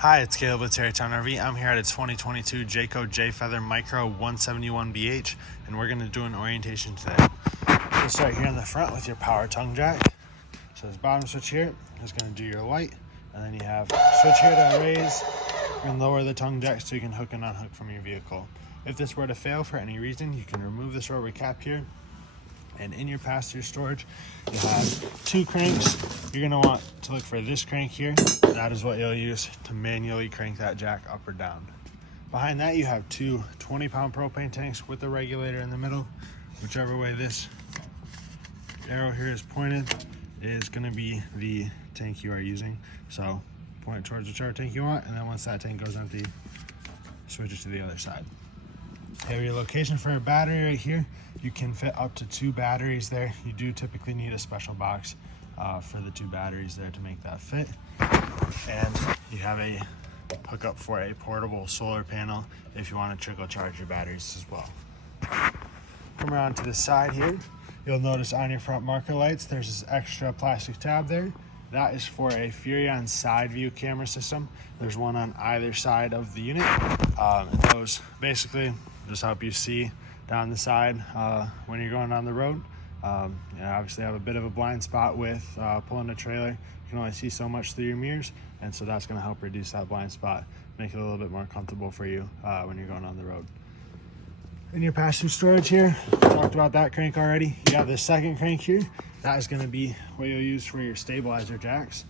Hi, it's Caleb with Terrytown RV. I'm here at a 2022 Jayco J-Feather Micro 171BH, and we're going to do an orientation today. We'll start here in the front with your power tongue jack. So this bottom switch here is going to do your light, and then you have switch here to raise and lower the tongue jack so you can hook and unhook from your vehicle. If this were to fail for any reason, you can remove this rotary cap here. And in your passenger storage, you have two cranks. You're gonna want to look for this crank here. That is what you'll use to manually crank that jack up or down. Behind that, you have two 20-pound propane tanks with a regulator in the middle. Whichever way this arrow here is pointed is gonna be the tank you are using. So point it towards whichever tank you want, and then once that tank goes empty, switch it to the other side. You have your location for a battery right here. You can fit up to 2 batteries there. You do typically need a special box for the 2 batteries there to make that fit. And you have a hookup for a portable solar panel if you want to trickle charge your batteries as well. Come around to the side here. You'll notice on your front marker lights, there's this extra plastic tab there. That is for a Furrion side view camera system. There's one on either side of the unit. Those basically just help you see down the side when you're going on the road. You obviously have a bit of a blind spot with pulling a trailer. You can only see so much through your mirrors, and so that's going to help reduce that blind spot, make it a little bit more comfortable for you when you're going on the road. In your passenger storage here, talked about that crank already. You have the second crank here. That is going to be what you'll use for your stabilizer jacks.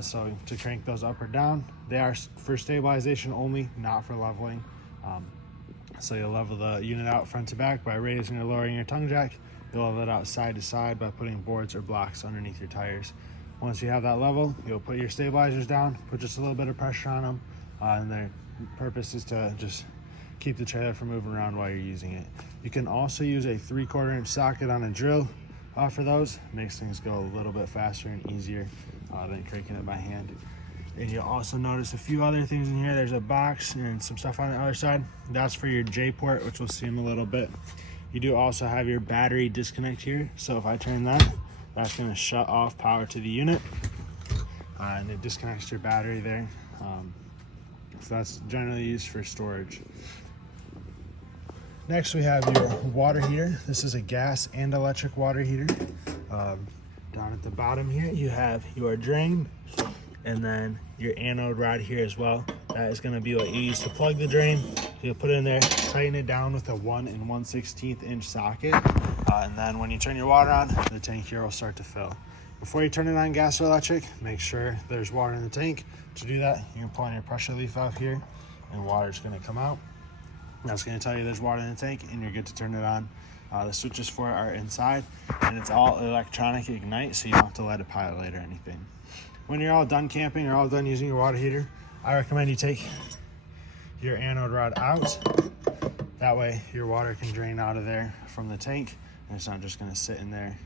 So to crank those up or down, they are for stabilization only, not for leveling. So you'll level the unit out front to back by raising or lowering your tongue jack. You'll level it out side to side by putting boards or blocks underneath your tires. Once you have that level, you'll put your stabilizers down, put just a little bit of pressure on them, and their purpose is to just keep the trailer from moving around while you're using it. You can also use a 3/4 inch socket on a drill for those. Makes things go a little bit faster and easier than cranking it by hand. And you'll also notice a few other things in here. There's a box and some stuff on the other side. That's for your J port, which we'll see in a little bit. You do also have your battery disconnect here. So if I turn that, that's gonna shut off power to the unit. And it disconnects your battery there. So that's generally used for storage. Next we have your water heater. This is a gas and electric water heater. Down at the bottom here, you have your drain, and then your anode rod here as well. That is gonna be what you use to plug the drain. You'll put it in there, tighten it down with a 1 1/16 inch socket. And then when you turn your water on, the tank here will start to fill. Before you turn it on gas or electric, make sure there's water in the tank. To do that, you can pull on your pressure leaf out here and water's gonna come out. That's gonna tell you there's water in the tank and you're good to turn it on. The switches for it are inside, and it's all electronic ignite, so you don't have to let it pilot or anything. When you're all done camping or all done using your water heater, I recommend you take your anode rod out. That way your water can drain out of there from the tank, and it's not just gonna sit in there.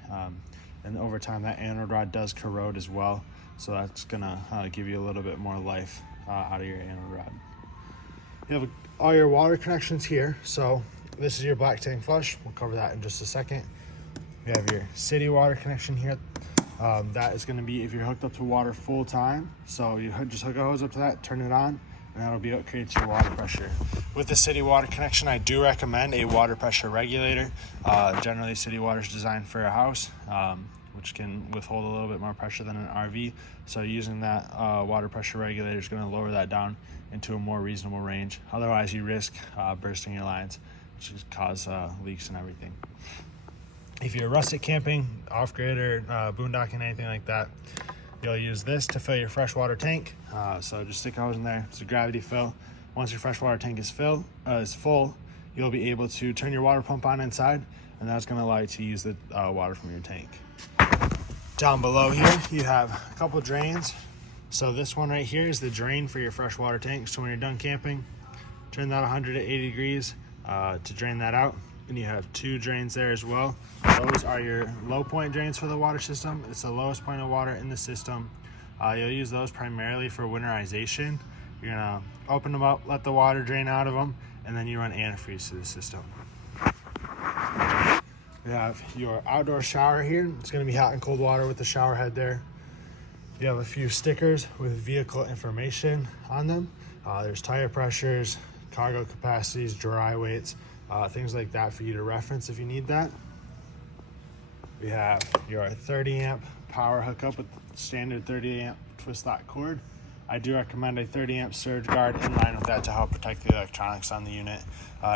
And over time, that anode rod does corrode as well, so that's gonna give you a little bit more life out of your anode rod. You have all your water connections here. So this is your black tank flush. We'll cover that in just a second. You have your city water connection here. That is gonna be if you're hooked up to water full time. So you just hook a hose up to that, turn it on, and that'll be what creates your water pressure. With the city water connection, I do recommend a water pressure regulator. Generally, city water is designed for a house, which can withhold a little bit more pressure than an RV. So using that water pressure regulator is gonna lower that down into a more reasonable range. Otherwise, you risk bursting your lines, which could cause leaks and everything. If you're rustic camping, off-grid, or boondocking, anything like that, you'll use this to fill your freshwater tank. So just stick a hose in there. It's a gravity fill. Once your freshwater tank is full, you'll be able to turn your water pump on inside, and that's going to allow you to use the water from your tank. Down below here, you have a couple drains. So this one right here is the drain for your freshwater tank. So when you're done camping, turn that 180 degrees to drain that out. And you have 2 drains there as well. Those are your low point drains for the water system. It's the lowest point of water in the system. You'll use those primarily for winterization. You're gonna open them up, let the water drain out of them, and then you run antifreeze to the system. We have your outdoor shower here. It's gonna be hot and cold water with the shower head there. You have a few stickers with vehicle information on them. There's tire pressures, cargo capacities, dry weights, things like that for you to reference if you need that. We have your 30 amp power hookup with standard 30 amp twist lock cord. I do recommend a 30 amp surge guard in line with that to help protect the electronics on the unit.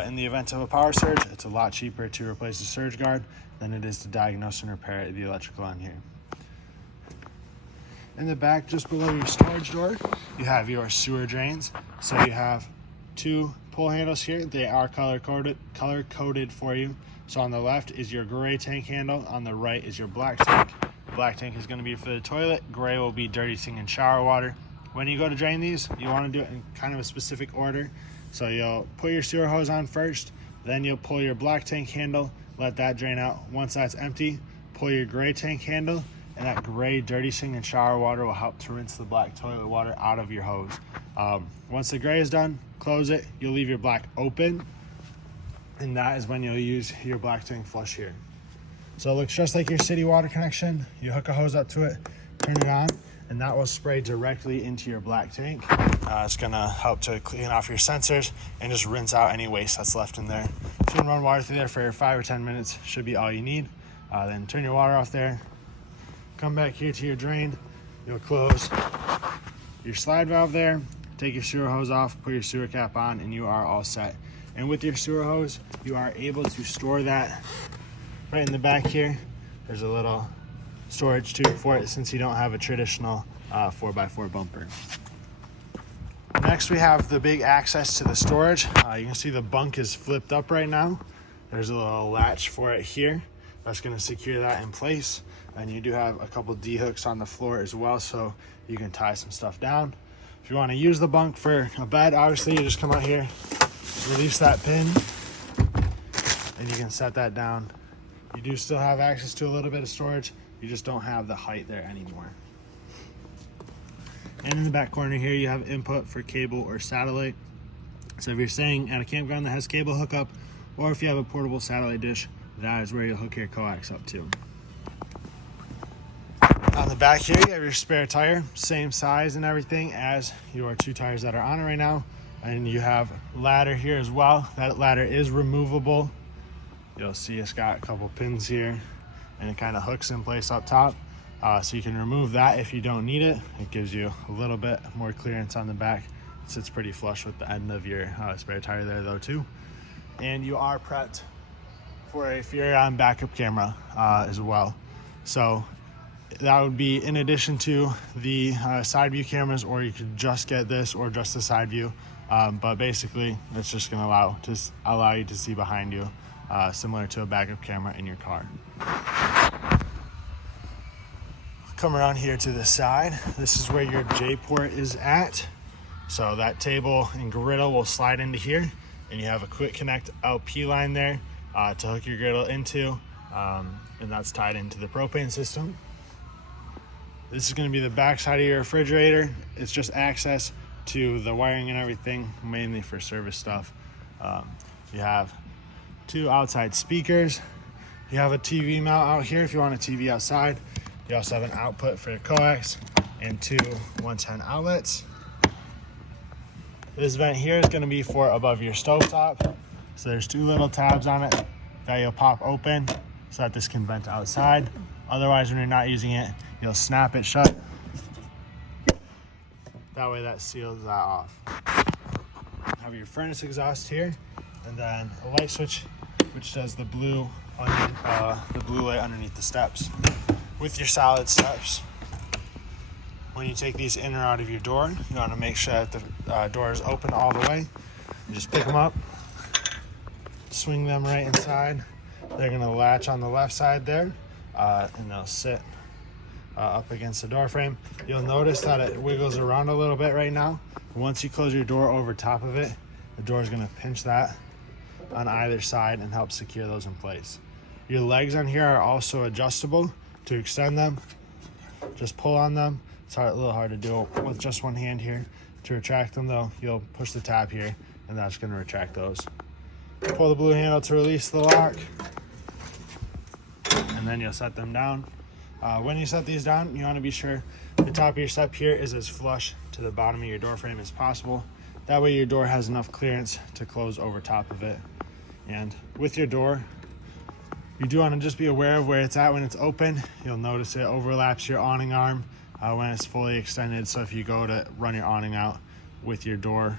In the event of a power surge, it's a lot cheaper to replace the surge guard than it is to diagnose and repair the electrical on here. In the back, just below your storage door, you have your sewer drains. So you have two pull handles here. They are color coded for you. So on the left is your gray tank handle. On the right is your black tank. Black tank is going to be for the toilet. Gray will be dirty sink and shower water. When you go to drain these, you want to do it in kind of a specific order. So you'll put your sewer hose on first, then you'll pull your black tank handle, let that drain out. Once that's empty, pull your gray tank handle, and that gray dirty sink and shower water will help to rinse the black toilet water out of your hose. Once the gray is done, close it. You'll leave your black open, and that is when you'll use your black tank flush here. So it looks just like your city water connection. You hook a hose up to it, turn it on, and that will spray directly into your black tank. It's gonna help to clean off your sensors and just rinse out any waste that's left in there. So you can run water through there for 5 or 10 minutes, should be all you need. Then turn your water off there. Come back here to your drain. You'll close your slide valve there, take your sewer hose off, put your sewer cap on, and you are all set. And with your sewer hose, you are able to store that right in the back here. There's a little storage tube for it since you don't have a traditional 4x4 bumper. Next, we have the big access to the storage. You can see the bunk is flipped up right now. There's a little latch for it here. That's going to secure that in place. And you do have a couple D-hooks on the floor as well, so you can tie some stuff down. If you want to use the bunk for a bed, obviously you just come out here, release that pin, and you can set that down. You do still have access to a little bit of storage, you just don't have the height there anymore. And in the back corner here, you have input for cable or satellite. So if you're staying at a campground that has cable hookup, or if you have a portable satellite dish, that is where you'll hook your coax up to. On the back here, you have your spare tire, same size and everything as your 2 tires that are on it right now. And you have ladder here as well. That ladder is removable. You'll see it's got a couple pins here, and it kind of hooks in place up top. So you can remove that if you don't need it. It gives you a little bit more clearance on the back. It sits pretty flush with the end of your spare tire there though too. And you are prepped for a Furrion backup camera as well. So that would be in addition to the side view cameras, or you could just get this or just the side view. But basically it's just gonna allow you to see behind you, similar to a backup camera in your car. Come around here to the side. This is where your J port is at. So that table and griddle will slide into here, and you have a quick connect LP line there to hook your griddle into, and that's tied into the propane system. This is going to be the back side of your refrigerator. It's just access to the wiring and everything, mainly for service stuff. You have 2 outside speakers. You have a TV mount out here if you want a TV outside. You also have an output for your coax and 2 110 outlets. This vent here is going to be for above your stovetop. So there's 2 little tabs on it that you'll pop open so that this can vent outside. Otherwise, when you're not using it, you'll snap it shut. That way that seals that off. Have your furnace exhaust here, and then a light switch which does the blue light underneath the steps. With your solid steps, when you take these in or out of your door, you want to make sure that the door is open all the way. You just pick them up, swing them right inside. They're going to latch on the left side there, and they'll sit up against the door frame. You'll notice that it wiggles around a little bit right now. Once you close your door over top of it, the door is going to pinch that on either side and help secure those in place. Your legs on here are also adjustable. To extend them, just pull on them. It's a little hard to do with just one hand here. To retract them though, you'll push the tab here, and that's going to retract those. Pull the blue handle to release the lock, and then you'll set them down. When you set these down, you want to be sure the top of your step here is as flush to the bottom of your door frame as possible. That way your door has enough clearance to close over top of it. And with your door, you do want to just be aware of where it's at when it's open. You'll notice it overlaps your awning arm when it's fully extended. So if you go to run your awning out with your door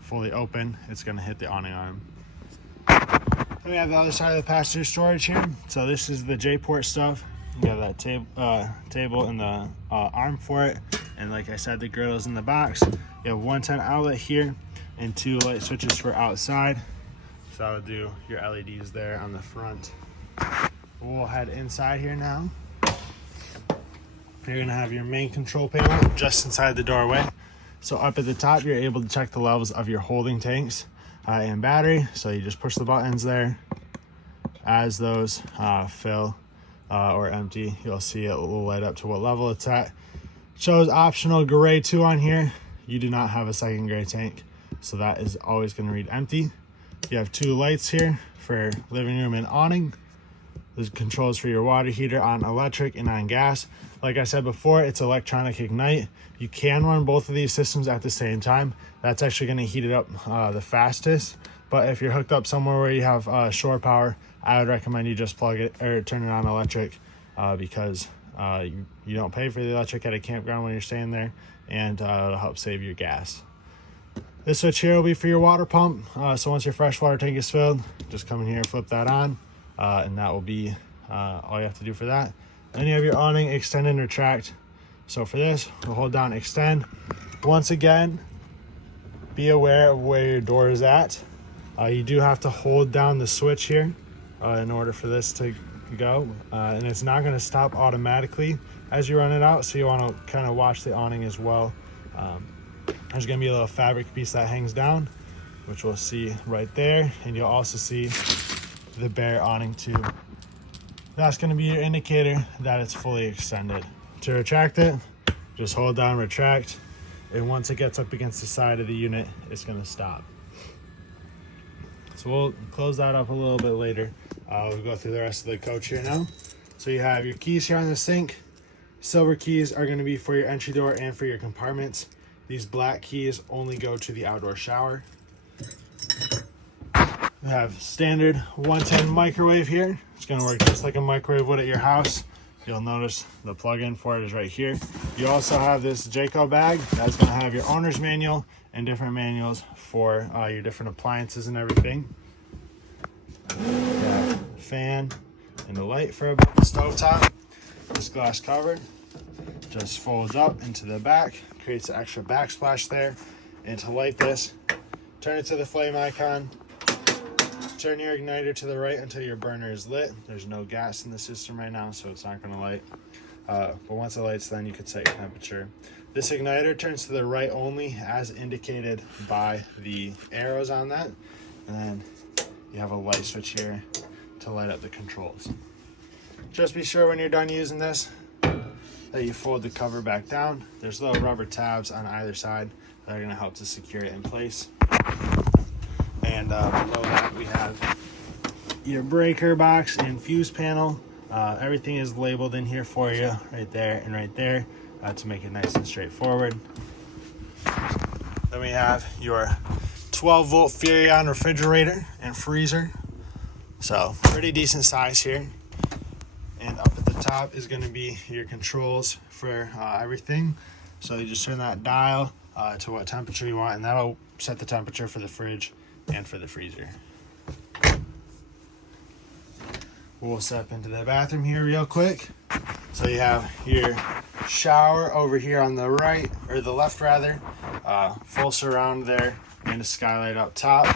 fully open, it's going to hit the awning arm. Then we have the other side of the passenger storage here. So this is the J-port stuff. You have that table and the arm for it. And like I said, the griddle's in the box. You have 110 outlet here and 2 light switches for outside. So that'll do your LEDs there on the front. We'll head inside here now. You're gonna have your main control panel just inside the doorway. So up at the top, you're able to check the levels of your holding tanks and battery. So you just push the buttons there. As those fill or empty, you'll see it will light up to what level it's at. Shows optional gray 2 on here. You do not have a second gray tank, so that is always going to read empty. You have 2 lights here for living room and awning. There's controls for your water heater on electric and on gas. Like I said before, it's electronic ignite. You can run both of these systems at the same time. That's actually going to heat it up the fastest. But if you're hooked up somewhere where you have shore power, I would recommend you just plug it or turn it on electric because you don't pay for the electric at a campground when you're staying there, and it'll help save your gas. This switch here will be for your water pump. So once your freshwater tank is filled, just come in here and flip that on, and that will be all you have to do for that. Then you have your awning, extend and retract. So for this, we'll hold down extend. Once again, be aware of where your door is at. You do have to hold down the switch here in order for this to go, and it's not going to stop automatically as you run it out, so you want to kind of watch the awning as well. There's going to be a little fabric piece that hangs down, which we'll see right there, and you'll also see the bare awning tube. That's going to be your indicator that it's fully extended. To retract it, just hold down retract, and once it gets up against the side of the unit, it's going to stop. So we'll close that up a little bit later. We'll go through the rest of the coach here now. So you have your keys here on the sink. Silver keys are going to be for your entry door and for your compartments. These black keys only go to the outdoor shower. We have standard 110 microwave here. It's going to work just like a microwave would at your house. You'll notice the plug-in for it is right here. You also have this Jayco bag that's going to have your owner's manual and different manuals for your different appliances and everything. Got a fan and a light for a stovetop. This glass cover just folds up into the back, creates an extra backsplash there. And to light this, turn it to the flame icon. Turn your igniter to the right until your burner is lit. There's no gas in the system right now, so it's not going to light. But once it lights, then you can set your temperature. This igniter turns to the right only as indicated by the arrows on that. And then you have a light switch here to light up the controls. Just be sure when you're done using this that you fold the cover back down. There's little rubber tabs on either side that are going to help to secure it in place. And below that we have your breaker box and fuse panel. Everything is labeled in here for you right there and right there to make it nice and straightforward. Then we have your 12-volt Furrion refrigerator and freezer. So pretty decent size here. And up at the top is going to be your controls for everything. So you just turn that dial to what temperature you want, and that'll set the temperature for the fridge and for the freezer. We'll step into the bathroom here real quick. So you have your shower over here on the right, or the left rather, full surround there, and a skylight up top.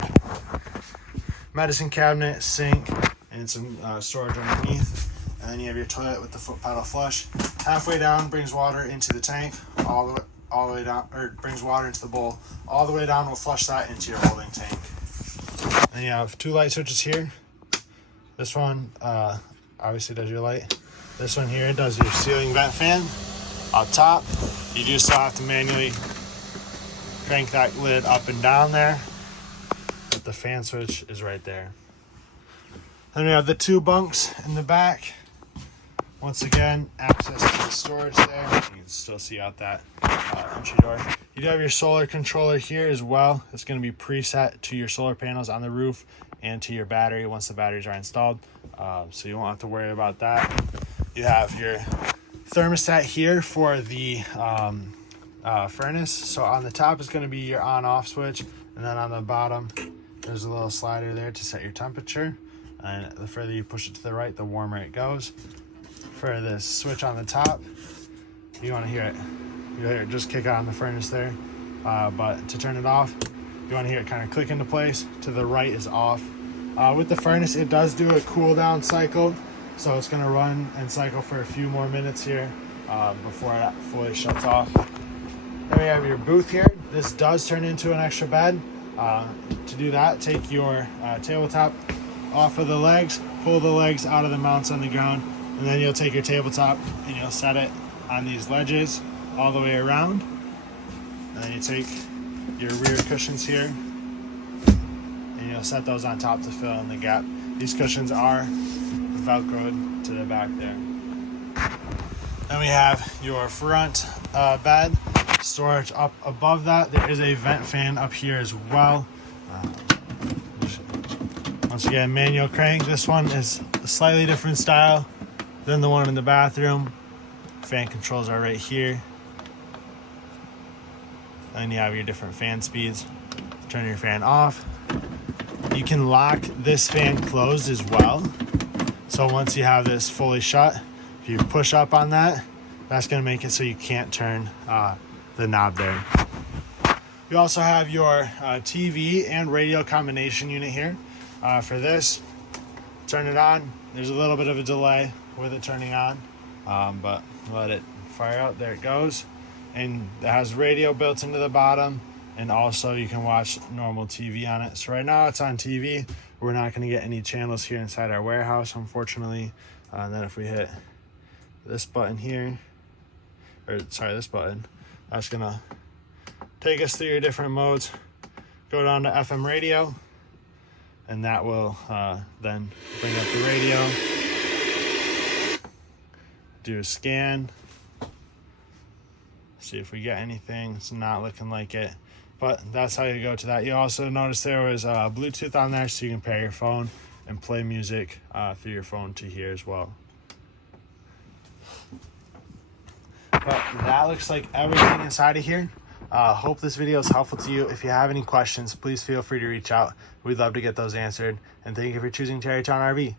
Medicine cabinet, sink, and some storage underneath. And then you have your toilet with the foot pedal flush. Halfway down brings water into the tank, all the way down, or brings water into the bowl. All the way down will flush that into your holding tank. Then you have 2 light switches here. This one obviously does your light. This one here does your ceiling vent fan. Up top, you do still have to manually crank that lid up and down there, but the fan switch is right there. Then we have the 2 bunks in the back. Once again, access to the storage there. You can still see out that entry door. You do have your solar controller here as well. It's going to be preset to your solar panels on the roof and to your battery once the batteries are installed. So you won't have to worry about that. You have your thermostat here for the furnace. So on the top is going to be your on-off switch, and then on the bottom there's a little slider there to set your temperature. And the further you push it to the right, the warmer it goes. For this switch on the top, you want to hear it. You hear it just kick on the furnace there. But to turn it off, you want to hear it kind of click into place. To the right is off. With the furnace, it does do a cool down cycle, so it's going to run and cycle for a few more minutes here before it fully shuts off. Then we have your booth here. This does turn into an extra bed. To do that, take your tabletop off of the legs, pull the legs out of the mounts on the ground, and then you'll take your tabletop and you'll set it on these ledges all the way around. And then you take your rear cushions here and you'll set those on top to fill in the gap. These cushions are Velcroed to the back there. Then we have your front bed storage up above that. There is a vent fan up here as well. Once again, manual crank. This one is a slightly different style than the one in the bathroom. Fan controls are right here. And you have your different fan speeds. Turn your fan off. You can lock this fan closed as well. So once you have this fully shut, if you push up on that, that's going to make it so you can't turn the knob there. You also have your TV and radio combination unit here. For this, turn it on. There's a little bit of a delay with it turning on, but let it fire out. There it goes. And it has radio built into the bottom, and also you can watch normal TV on it. So right now it's on TV. We're not going to get any channels here inside our warehouse, unfortunately. And then if we hit this button here, this button, that's going to take us through your different modes. Go down to FM radio, and that will then bring up the radio. Do a scan. See if we get anything. It's not looking like it, but that's how you go to that. You also notice there was Bluetooth on there, so you can pair your phone and play music through your phone to here as well. But that looks like everything inside of here. Hope this video is helpful to you. If you have any questions, please feel free to reach out. We'd love to get those answered. And thank you for choosing Tarrytown RV.